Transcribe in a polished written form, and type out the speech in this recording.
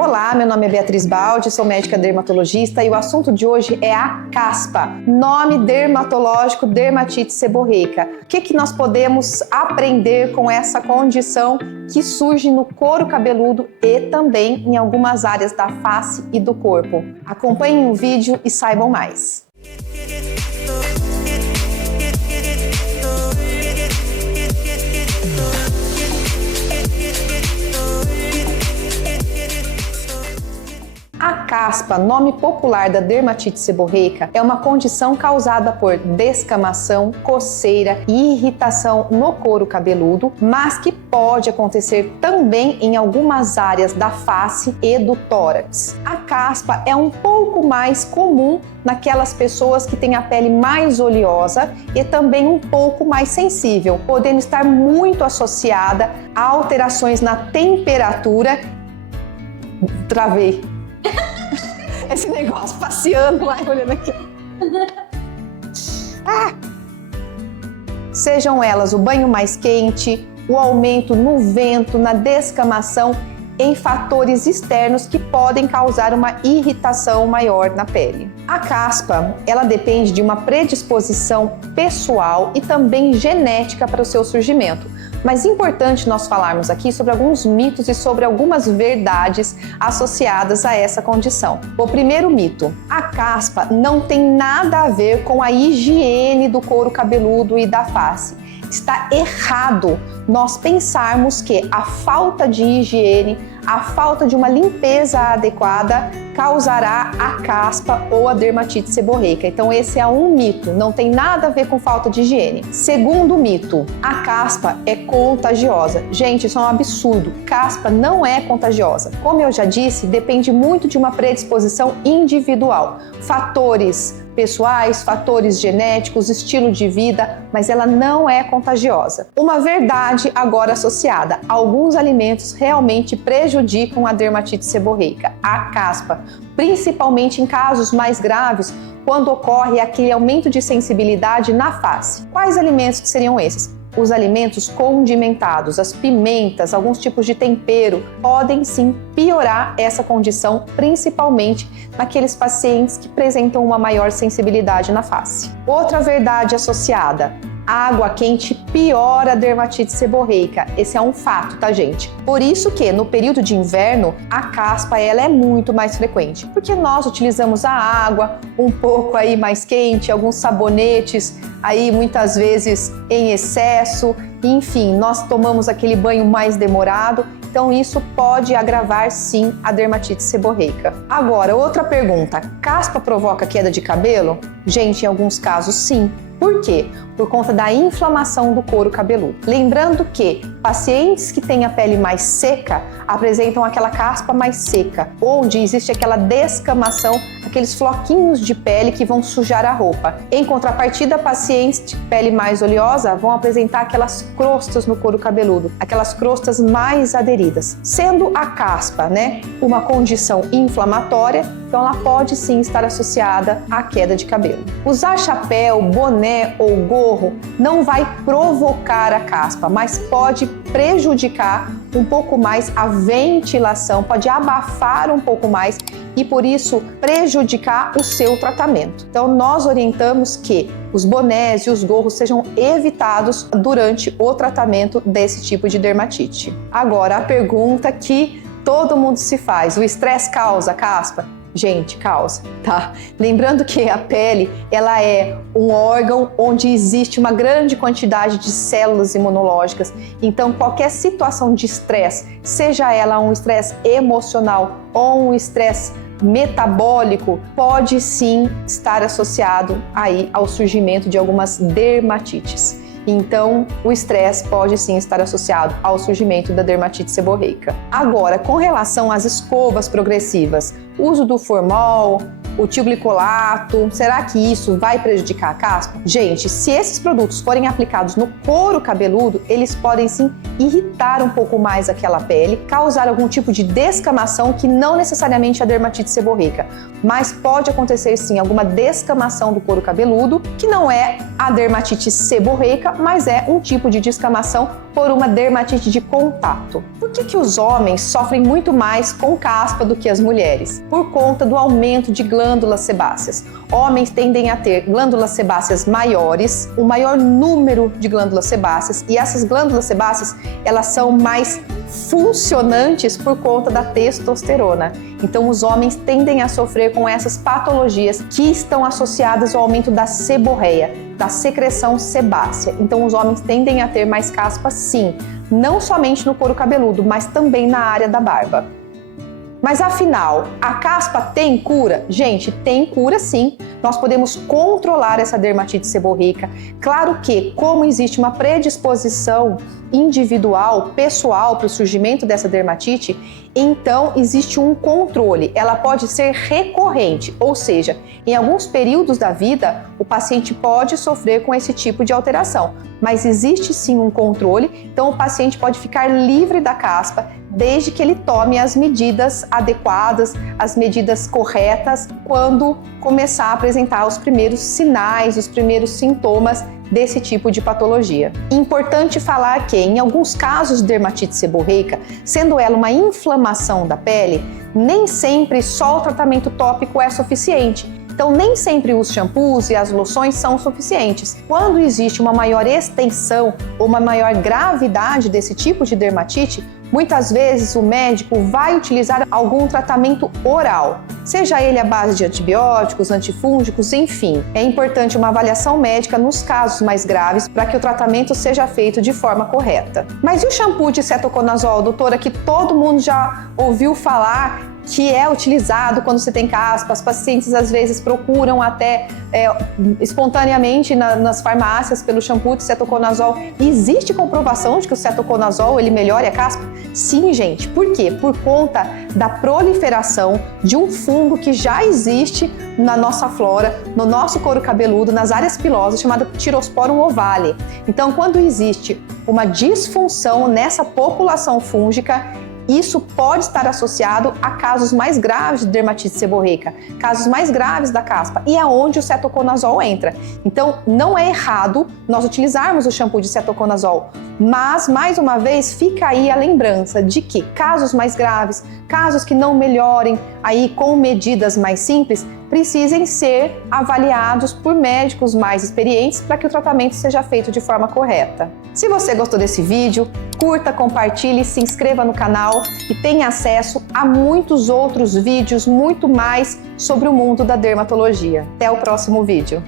Olá, meu nome é Beatriz Baldi, sou médica dermatologista e o assunto de hoje é a caspa, nome dermatológico dermatite seborreica. O que nós podemos aprender com essa condição que surge no couro cabeludo e também em algumas áreas da face e do corpo? Acompanhem o vídeo e saibam mais. A caspa, nome popular da dermatite seborreica, é uma condição causada por descamação, coceira e irritação no couro cabeludo, mas que pode acontecer também em algumas áreas da face e do tórax. A caspa é um pouco mais comum naquelas pessoas que têm a pele mais oleosa e também um pouco mais sensível, podendo estar muito associada a alterações na temperatura. Travei. Esse negócio passeando lá, olhando aqui. Sejam elas o banho mais quente, o aumento no vento, na descamação, em fatores externos que podem causar uma irritação maior na pele. A caspa, ela depende de uma predisposição pessoal e também genética para o seu surgimento. Mas é importante nós falarmos aqui sobre alguns mitos e sobre algumas verdades associadas a essa condição. O primeiro mito: a caspa não tem nada a ver com a higiene do couro cabeludo e da face. Está errado nós pensarmos que a falta de higiene, a falta de uma limpeza adequada causará a caspa ou a dermatite seborreica. Então esse é um mito, não tem nada a ver com falta de higiene. Segundo mito: a caspa é contagiosa. Gente, isso é um absurdo. Caspa não é contagiosa. Como eu já disse, depende muito de uma predisposição individual. Fatores pessoais, fatores genéticos, estilo de vida, mas ela não é contagiosa. Uma verdade agora associada: alguns alimentos realmente prejudicam a dermatite seborreica, a caspa, principalmente em casos mais graves, quando ocorre aquele aumento de sensibilidade na face. Quais alimentos que seriam esses? Os alimentos condimentados, as pimentas, alguns tipos de tempero podem sim piorar essa condição, principalmente naqueles pacientes que apresentam uma maior sensibilidade na face. Outra verdade associada: a água quente piora a dermatite seborreica. Esse é um fato, tá, gente? Por isso que no período de inverno a caspa ela é muito mais frequente, porque nós utilizamos a água um pouco aí mais quente, alguns sabonetes aí muitas vezes em excesso, enfim, nós tomamos aquele banho mais demorado. Então isso pode agravar sim a dermatite seborreica. Agora, outra pergunta: caspa provoca queda de cabelo? Gente, em alguns casos sim. Por quê? Por conta da inflamação do couro cabeludo. Lembrando que pacientes que têm a pele mais seca apresentam aquela caspa mais seca, onde existe aquela descamação, aqueles floquinhos de pele que vão sujar a roupa. Em contrapartida, pacientes de pele mais oleosa vão apresentar aquelas crostas no couro cabeludo, aquelas crostas mais aderidas. Sendo a caspa, uma condição inflamatória, então ela pode sim estar associada à queda de cabelo. Usar chapéu, boné ou gorro não vai provocar a caspa, mas pode prejudicar um pouco mais a ventilação, pode abafar um pouco mais e por isso prejudicar o seu tratamento. Então nós orientamos que os bonés e os gorros sejam evitados durante o tratamento desse tipo de dermatite. Agora a pergunta que todo mundo se faz: o estresse causa caspa? Gente, causa, tá? Lembrando que a pele, ela é um órgão onde existe uma grande quantidade de células imunológicas. Então, qualquer situação de estresse, seja ela um estresse emocional ou um estresse metabólico, pode sim estar associado aí ao surgimento de algumas dermatites. Então, o estresse pode sim estar associado ao surgimento da dermatite seborreica. Agora, com relação às escovas progressivas, uso do formol, o tilglicolato, será que isso vai prejudicar a caspa? Gente, se esses produtos forem aplicados no couro cabeludo, eles podem sim irritar um pouco mais aquela pele, causar algum tipo de descamação, que não necessariamente é a dermatite seborreica, mas pode acontecer sim alguma descamação do couro cabeludo, que não é a dermatite seborreica, mas é um tipo de descamação por uma dermatite de contato. Por que os homens sofrem muito mais com caspa do que as mulheres? Por conta do aumento de glândulas sebáceas. Homens tendem a ter glândulas sebáceas maiores, um maior número de glândulas sebáceas, e essas glândulas sebáceas, elas são mais funcionantes por conta da testosterona. Então os homens tendem a sofrer com essas patologias que estão associadas ao aumento da seborreia, da secreção sebácea. Então os homens tendem a ter mais caspa, sim, não somente no couro cabeludo, mas também na área da barba. Mas afinal, a caspa tem cura? Gente, tem cura sim. Nós podemos controlar essa dermatite seborreica. Claro que, como existe uma predisposição individual, pessoal para o surgimento dessa dermatite, então existe um controle. Ela pode ser recorrente, ou seja, em alguns períodos da vida, o paciente pode sofrer com esse tipo de alteração, mas existe sim um controle, então o paciente pode ficar livre da caspa, desde que ele tome as medidas adequadas, as medidas corretas, quando começar a apresentar os primeiros sinais, os primeiros sintomas desse tipo de patologia. Importante falar que, em alguns casos de dermatite seborreica, sendo ela uma inflamação da pele, nem sempre só o tratamento tópico é suficiente. Então, nem sempre os shampoos e as loções são suficientes. Quando existe uma maior extensão ou uma maior gravidade desse tipo de dermatite, muitas vezes o médico vai utilizar algum tratamento oral, seja ele à base de antibióticos, antifúngicos, enfim. É importante uma avaliação médica nos casos mais graves para que o tratamento seja feito de forma correta. Mas e o shampoo de cetoconazol, doutora, que todo mundo já ouviu falar que é utilizado quando você tem caspa? Os pacientes às vezes procuram até espontaneamente nas farmácias pelo shampoo de cetoconazol. Existe comprovação de que o cetoconazol ele melhora a caspa? Sim, gente. Por quê? Por conta da proliferação de um fungo que já existe na nossa flora, no nosso couro cabeludo, nas áreas pilosas, chamado Thyrosporum ovale. Então, quando existe uma disfunção nessa população fúngica, isso pode estar associado a casos mais graves de dermatite seborreica, casos mais graves da caspa, e é onde o cetoconazol entra. Então, não é errado nós utilizarmos o shampoo de cetoconazol, mas, mais uma vez, fica aí a lembrança de que casos mais graves, casos que não melhorem aí com medidas mais simples, precisem ser avaliados por médicos mais experientes para que o tratamento seja feito de forma correta. Se você gostou desse vídeo, curta, compartilhe, se inscreva no canal e tenha acesso a muitos outros vídeos, muito mais sobre o mundo da dermatologia. Até o próximo vídeo.